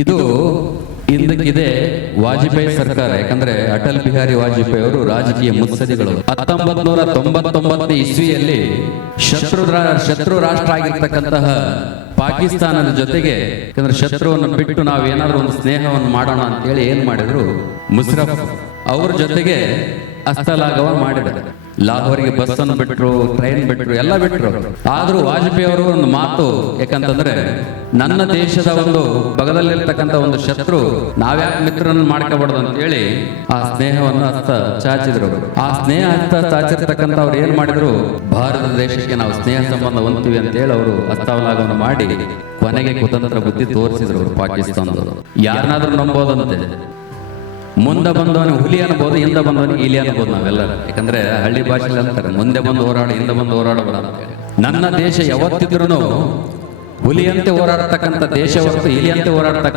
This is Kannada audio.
ಇದು ಹಿಂದಕ್ಕಿದೆ ವಾಜಪೇಯಿ ಸರ್ಕಾರ. ಯಾಕಂದ್ರೆ ಅಟಲ್ ಬಿಹಾರಿ ವಾಜಪೇಯಿ ಅವರು ರಾಜಕೀಯ ಮುತ್ಸದಿಗಳು. 1999 ಇಸ್ವಿಯಲ್ಲಿ ಶತ್ರು ರಾಷ್ಟ್ರ ಆಗಿರ್ತಕ್ಕಂತಹ ಪಾಕಿಸ್ತಾನದ ಜೊತೆಗೆ, ಯಾಕಂದ್ರೆ ಶತ್ರುವನ್ನು ಬಿಟ್ಟು ನಾವು ಏನಾದ್ರೂ ಒಂದು ಸ್ನೇಹವನ್ನು ಮಾಡೋಣ ಅಂತೇಳಿ ಏನ್ ಮಾಡಿದ್ರು, ಮುಷರಫ್ ಅವ್ರ ಜೊತೆಗೆ ಹಸ್ತಲಾಘವ ಮಾಡಿದ್ದಾರೆ. ಲಾಹೋರಿಗೆ ಬಸ್ ಅನ್ನು ಬಿಟ್ರು, ಟ್ರೈನ್ ಬಿಟ್ರು, ಎಲ್ಲ ಬಿಟ್ರು. ಆದ್ರೂ ವಾಜಪೇಯಿ ಅವರು ಒಂದು ಮಾತು, ಯಾಕಂತಂದ್ರೆ ನನ್ನ ದೇಶದ ಒಂದು ಬಗದಲ್ಲಿರ್ತಕ್ಕಂಥ ಒಂದು ಶತ್ರು ನಾವ್ಯಾಕೆ ಮಿತ್ರರನ್ನು ಮಾಡ್ಕೋಬಾರ್ದು ಅಂತ ಹೇಳಿ ಆ ಸ್ನೇಹವನ್ನು ಹಸ್ತ ಚಾಚಿದ್ರು. ಆ ಸ್ನೇಹ ಹಸ್ತ ಚಾಚಿರ್ತಕ್ಕಂಥ ಅವ್ರು ಏನ್ ಮಾಡಿದ್ರು, ಭಾರತ ದೇಶಕ್ಕೆ ನಾವು ಸ್ನೇಹ ಸಂಬಂಧ ಹೊಂದ್ತೀವಿ ಅಂತ ಹೇಳಿ ಅವರು ಹಸ್ತಲಾಘವನ್ನು ಮಾಡಿ ಕೊನೆಗೆ ಕುತಂತ್ರ ಬುದ್ಧಿ ತೋರಿಸಿದ್ರು ಅವರು ಪಾಕಿಸ್ತಾನದವರು. ಯಾರನ್ನಾದ್ರೂ ನಂಬೋದಂತೆ, ಮುಂದೆ ಬಂದವನು ಹುಲಿ ಅನ್ಬೋದು, ಹಿಂದೆ ಬಂದವನಿಗೆ ಇಲಿ ಅನ್ಬೋದು ನಾವೆಲ್ಲ. ಯಾಕಂದ್ರೆ ಹಳ್ಳಿ ಭಾಷೆಯಲ್ಲಿ ಅಂತಾರೆ, ಮುಂದೆ ಬಂದು ಹೋರಾಡಿ ಹಿಂದೆ ಬಂದು ಹೋರಾಡಬೇಡ ಅಂತ ಹೇಳಿ. ನನ್ನ ದೇಶ ಯಾವತ್ತಿದ್ರು ಹುಲಿಯಂತೆ ಹೋರಾಡ್ತಕ್ಕಂಥ ದೇಶ ಹೊರತು ಇಲಿಯಂತೆ ಹೋರಾಡ್ತಕ್ಕಂಥ